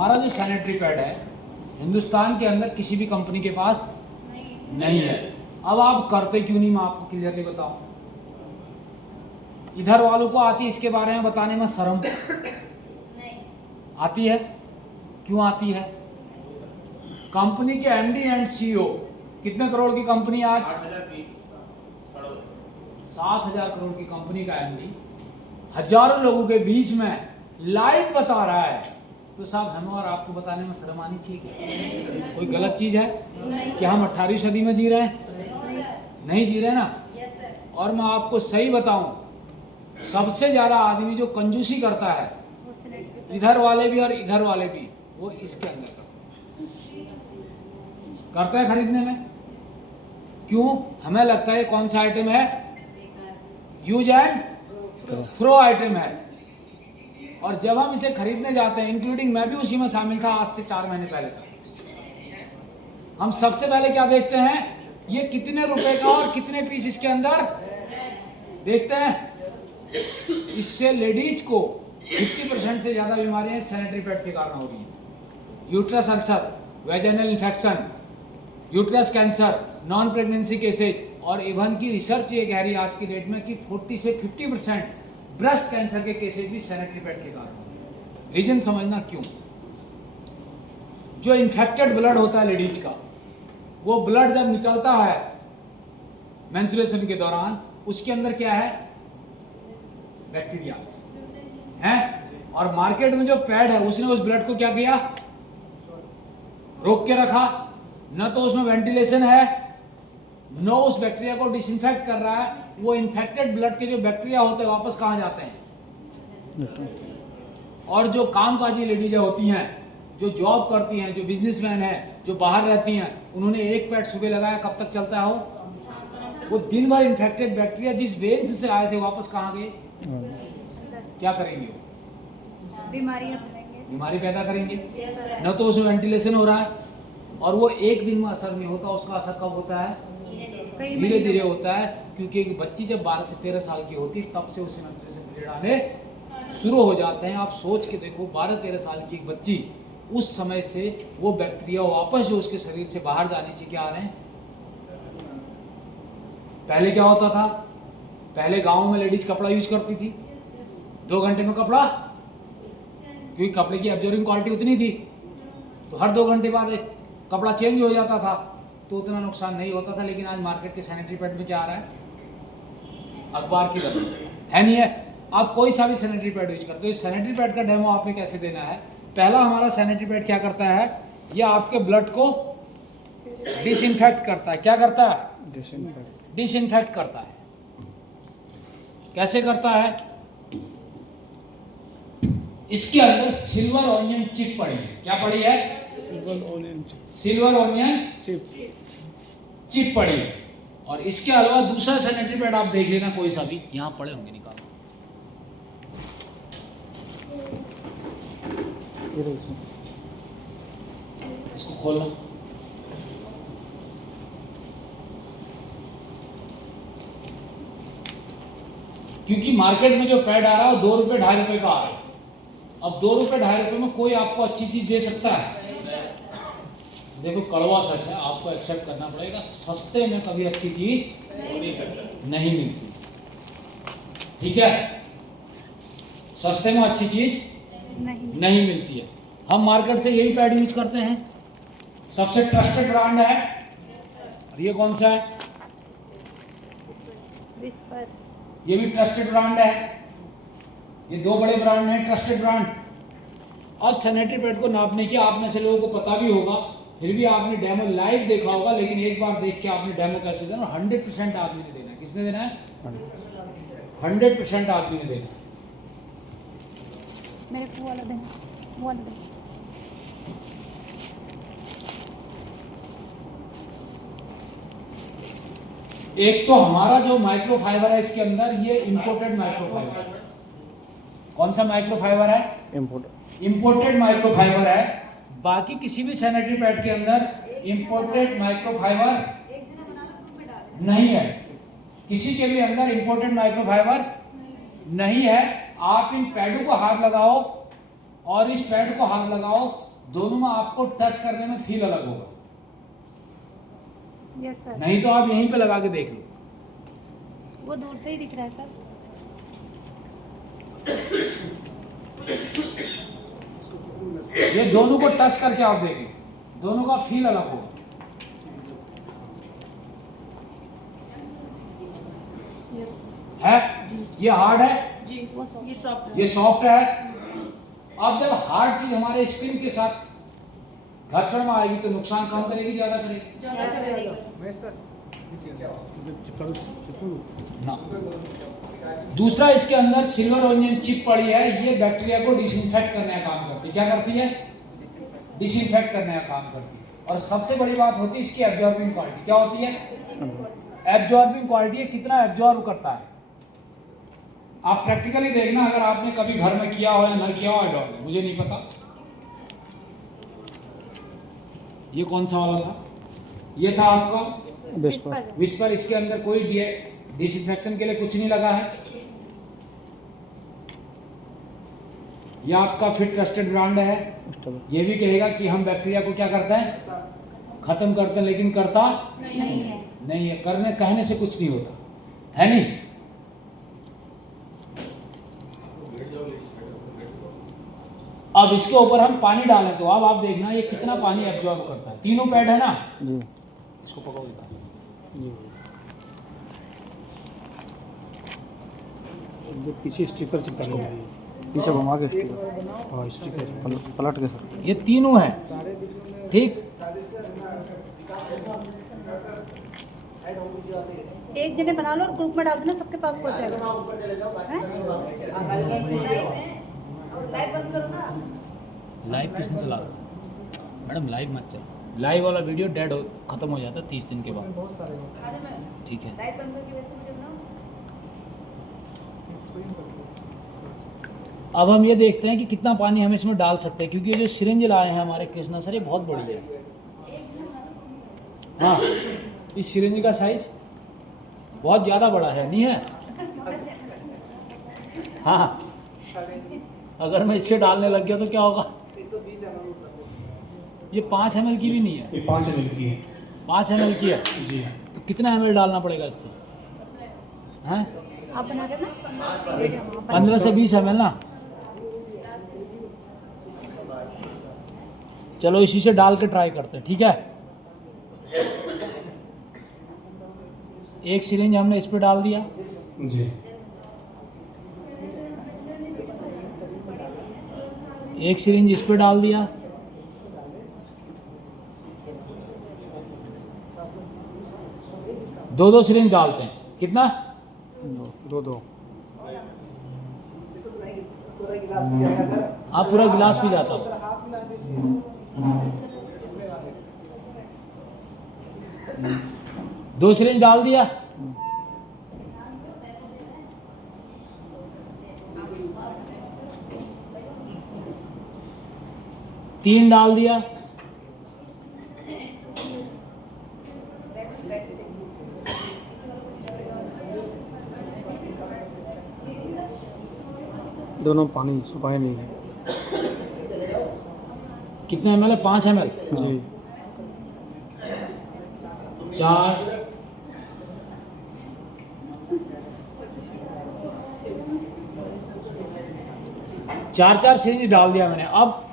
हमारा जो sanitary pad है हिंदुस्तान के अंदर किसी भी कंपनी के पास नहीं है। अब आप करते क्यों नहीं, मैं आपको क्लियरली बताऊं। इधर वालों को आती है इसके बारे में बताने में शर्म नहीं आती है। क्यों आती है? कंपनी के एमडी एंड सीईओ, कितने करोड़ की कंपनी आज? 7,000 करोड़ की कंपनी का एमडी हजारों लोगों के बीच में लाइव बता रहा है, तो साहब हमें और आपको बताने में शर्म आनी चाहिए। कोई गलत चीज है कि हम 18वीं सदी में जी रहे हैं? नहीं जी रहे ना। और मैं आपको सही बताऊं, सबसे ज्यादा आदमी जो कंजूसी करता है, इधर वाले भी और इधर वाले भी, वो इसके अंदर करता है खरीदने में। क्यों? हमें लगता है कौन सा आइटम है, यूज एंड थ्रो आइटम है। और जब हम इसे खरीदने जाते हैं, इंक्लूडिंग मैं भी उसी में शामिल था आज से 4 महीने पहले तक, हम सबसे पहले क्या देखते हैं, ये कितने रुपए का और कितने पीस इसके अंदर देखते हैं। इससे लेडीज को 50% से ज्यादा बीमारियां सैनिटरी पैड के कारण हो रही हैं। Uterus ulcer, vaginal infection, uterus cancer, non pregnancy cases, और इवन की रिसर्च ये कह रही है आज की डेट में कि 40 से 50% ब्रेस्ट कैंसर के केसेज भी सैनिटरी पैड के कारण। रीजन समझना क्यों। जो इन्फेक्टेड ब्लड होता है लेडीज का, वो ब्लड जब निकलता है मेंस्ट्रुएशन के दौरान, उसके अंदर क्या है, बैक्टीरिया है। और मार्केट में जो पैड है उसने उस ब्लड को क्या किया, रोक के रखा। न तो उसमें वेंटिलेशन है, न उस बैक्टीरिया को डिसइंफेक्ट कर रहा है। वो इन्फेक्टेड ब्लड के जो बैक्टीरिया होते हैं वापस कहाँ जाते हैं। और जो कामकाजी लेडीज होती हैं, जो जॉब करती हैं, जो बिजनेसमैन है, जो बाहर रहती हैं, उन्होंने एक पैड सुबह लगाया, कब तक चलता हो, वो दिन भर इन्फेक्टेड बैक्टीरिया जिस वेन्स से आए थे वापस कहाँ गए, क्या करेंगे, बीमारी पैदा करेंगे। न तो उसमें वेंटिलेशन हो रहा है, और वो एक दिन में असर नहीं होता, उसका असर कब होता है, धीरे धीरे होता है। क्योंकि एक बच्ची जब 12 से 13 साल की होती है, तब से उसे मेंस्ट्रुएशन पीरियड आने शुरू हो जाते हैं। आप सोच के देखो, 12-13 साल की एक बच्ची, उस समय से वो बैक्टीरिया वापस जो उसके शरीर से बाहर जाने चाहिए क्या आ रहे हैं। पहले क्या होता था, पहले गांव में लेडीज कपड़ा यूज करती थी, 2 घंटे में कपड़ा, क्योंकि कपड़े की एब्जॉर्बिंग क्वालिटी उतनी थी, तो हर 2 घंटे बाद एक कपड़ा चेंज हो जाता था, तो उतना नुकसान नहीं होता था। लेकिन आज मार्केट के सैनिटरी पैड में क्या आ रहा है, अखबार की तरह है, नहीं है। आप कोई सा भी सैनिटरी पैड यूज करते हो, इस सैनिटरी पैड का डेमो आपने कैसे देना है। पहला हमारा सैनिटरी पैड क्या करता है, यह आपके ब्लड को डिसइंफेक्ट करता है। क्या करता है, डिसइंफेक्ट करता है। कैसे करता है, इसके अंदर सिल्वर ऑनियन चिप पड़ी है। क्या पड़ी है, सिल्वर ऑनियन चिप पड़ी है। और इसके अलावा दूसरा सैनिटरी पैड आप देख लेना, कोई सा भी, यहां पड़े होंगे, निकालो। इसको खोलना, क्योंकि मार्केट में जो पैड आ रहा है वो 2 रुपए 2.5 रुपए का आ रहा है। अब 2 रुपए 2.5 रुपए में कोई आपको अच्छी चीज दे सकता है। देखो कड़वा सच है, आपको एक्सेप्ट करना पड़ेगा, सस्ते में कभी अच्छी चीज नहीं मिलती। ठीक है, सस्ते में अच्छी चीज नहीं मिलती है। हम मार्केट से यही पैड यूज करते हैं, सबसे ट्रस्टेड ब्रांड है। और ये कौन सा है, ये भी ट्रस्टेड ब्रांड है। ये 2 बड़े ब्रांड हैं, ट्रस्टेड ब्रांड। और सैनिटरी पैड को नापने की आप में से लोगों को पता भी होगा, फिर भी आपने डेमो लाइव देखा होगा, लेकिन एक बार देख के आपने डेमो कैसे देना। 100% आदमी ने देना है। किसने देना है, 100% आदमी ने देना है। मेरे को वाला देना, वो वाला देना। एक तो हमारा जो माइक्रोफाइबर है इसके अंदर, ये इंपोर्टेड माइक्रोफाइबर। कौन सा माइक्रोफाइबर है, इंपोर्टेड माइक्रोफाइबर है। बाकी किसी भी सैनिटरी पैड के अंदर इंपोर्टेड माइक्रोफाइबर नहीं है, किसी के भी अंदर इंपोर्टेड माइक्रोफाइबर नहीं है। आप इन पैडों को हाथ लगाओ और इस पैड को हाथ लगाओ, दोनों में आपको टच करने में फील अलग होगा। Yes sir. नहीं तो आप यहीं पे लगा के देख लो। वो दूर से ही दिख रहा है सर। ये दोनों को टच करके आप देख लो, दोनों का फील अलग होगा। यस है ये हार्ड है, जी, वो ये सॉफ्ट ये सॉफ्ट है। अब जब हार्ड चीज हमारे स्किन के साथ घर्षण में आएगी तो नुकसान कम करेगी ज्यादा करेगी ना। दूसरा, इसके अंदर सिल्वर ओनियन चिप पड़ी है, ये बैक्टीरिया को डिसइंफेक्ट करने का काम करती है। क्या करती है? डिसइंफेक्ट करने का काम करती है। और सबसे बड़ी बात होती है इसकी एब्जॉर्बिंग क्वालिटी। क्या होती है? Absorbing quality. कितना एब्जॉर्ब करता है आप प्रैक्टिकली देखना, अगर आपने कभी घर में किया हो या न किया हो, डॉट मुझे नहीं पता। ये कौन सा वाला था? ये था आपका विस्पर। इसके अंदर कोई डिसइंफेक्शन के लिए कुछ नहीं लगा है। ये आपका फिट ट्रस्टेड ब्रांड है। ये भी कहेगा कि हम बैक्टीरिया को क्या करते हैं? खत्म करते हैं, लेकिन करता नहीं है। करने कहने से कुछ नहीं होता है, नहीं। अब इसके ऊपर हम पानी डालें तो अब आप देखना ये कितना पानी एब्जॉर्ब करता है। तीनों पैड है ना जी। इसको पकड़ो जी। जो पीछे स्टिकर चिपका है, पीछे घुमा के स्टिकर, हाँ स्टिकर पलट के सर। ये तीनों है, ठीक। एक जने बना लो और ग्रुप में डाल देना, सबके पास पहुंच जाएगा। लाइव बंद करो ना। लाइव किसने चला? मैडम लाइव मत चल। लाइव वाला वीडियो डेड खत्म हो जाता है 30 दिन के बाद। ठीक है, लाइव बंद करके वैसे वीडियो बनाओ। अब हम ये देखते हैं कि कितना पानी हम इसमें डाल सकते हैं, क्योंकि ये जो सिरिंज लाए हैं हमारे कृष्णा सर, ये बहुत बड़ी है। हाँ, इस सिरिंज का साइज बहुत ज़्यादा बड़ा है, नहीं है? हाँ, अगर मैं इससे डालने लग गया तो क्या होगा? 120 ml। ये 5 ml की भी नहीं है, ये 5 ml की है। 5 ml की है जी। तो कितना ml डालना पड़ेगा इससे? हैं? आप बना के ना 15 से 20 ml ना। चलो इसी से डाल के ट्राई करते हैं, ठीक है। एक सिरिंज हमने इस पे डाल दिया जी। एक सिरिंज इस पे डाल दिया, दो सिरिंज डालते हैं। कितना? दो। आप पूरा गिलास पी जाता हो। दो सिरिंज डाल दिया, तीन डाल दिया, दोनों पानी सुपाए नहीं है। कितने ml है? 5 ml। जी। 4 4 सिरिंज डाल दिया मैंने। अब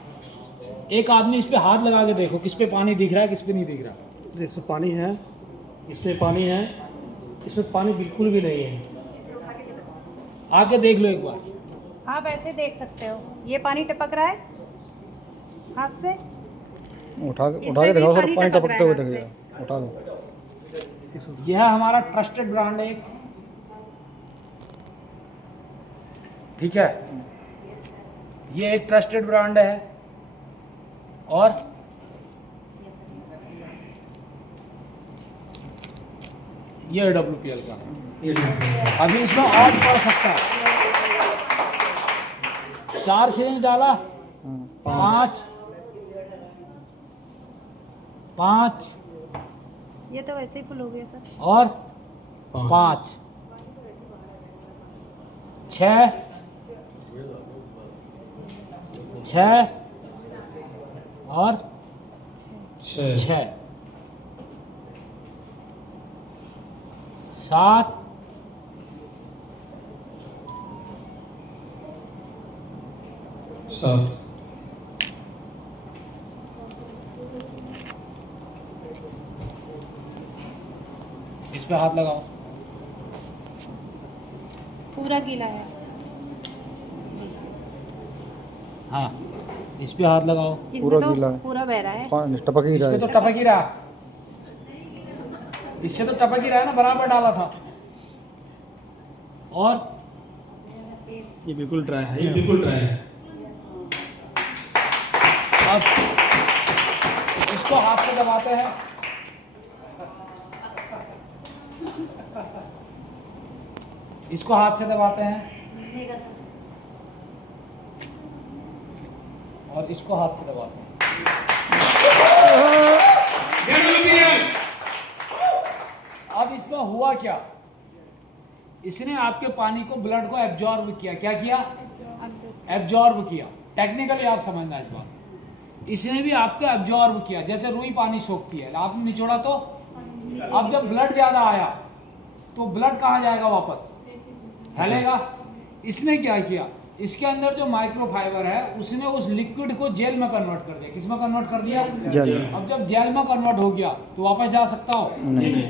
एक आदमी इस पे हाथ लगा के देखो, किस पे पानी दिख रहा है, किस पे नहीं दिख रहा। इसमें पानी है, इसमें पानी है, इसमें पानी बिल्कुल भी नहीं है। आके देख लो एक बार। आप ऐसे देख सकते हो, ये पानी टपक रहा है हाथ से। उठा के इसमें भी दिखाओ सर, पानी पानी टपक टपकते हुए रहा है दिखेगा। उठा दो। यह है हमारा ट्रस्टेड ब्रांड है, ठीक है। ये एक ट्रस्टेड ब्रांड है। और ये WPL का। अभी इसमें और पड़ सकता है। 4 सिरिंज डाला, 5 ये तो वैसे ही फुल हो गया सर। और 5 6 और 6 6 7 7 इस पे हाथ लगाओ। पूरा गीला है। हाँ, इस पे हाथ लगाओ। इसमें पूरा तो गीला है। पूरा बह रहा है। पानी टपक ही इस रहा पे है। तो टपक ही रहा, इससे तो टपक ही रहा है ना, बराबर डाला था। और ये बिल्कुल ड्राई है। ये बिल्कुल ड्राई है। अब इसको हाथ से दबाते हैं। इसको हाथ से दबाते हैं और इसको हाथ से दबाते हैं। अब इसमें हुआ क्या, इसने आपके पानी को, ब्लड को एब्जॉर्ब किया। क्या किया? एब्जॉर्ब किया। टेक्निकली आप समझना इस बात। इसने भी आपको एब्जॉर्ब किया, जैसे रुई पानी सोखती है। आपने निचोड़ा तो अब जब ब्लड ज्यादा आया तो ब्लड कहाँ जाएगा? वापस फैलेगा। इसने क्या किया, इसके अंदर जो माइक्रोफाइबर है उसने उस लिक्विड को जेल में कन्वर्ट कर दिया। किस में कन्वर्ट कर दिया? जेल। अब जब जेल में कन्वर्ट हो गया तो वापस जा सकता हो? नहीं।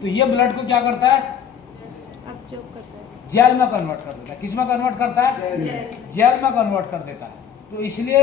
तो ये ब्लड को क्या करता है? अब जो करता है जेल में कन्वर्ट कर देता है। किस में कन्वर्ट करता है? जेल में कन्वर्ट कर देता है। तो इसलिए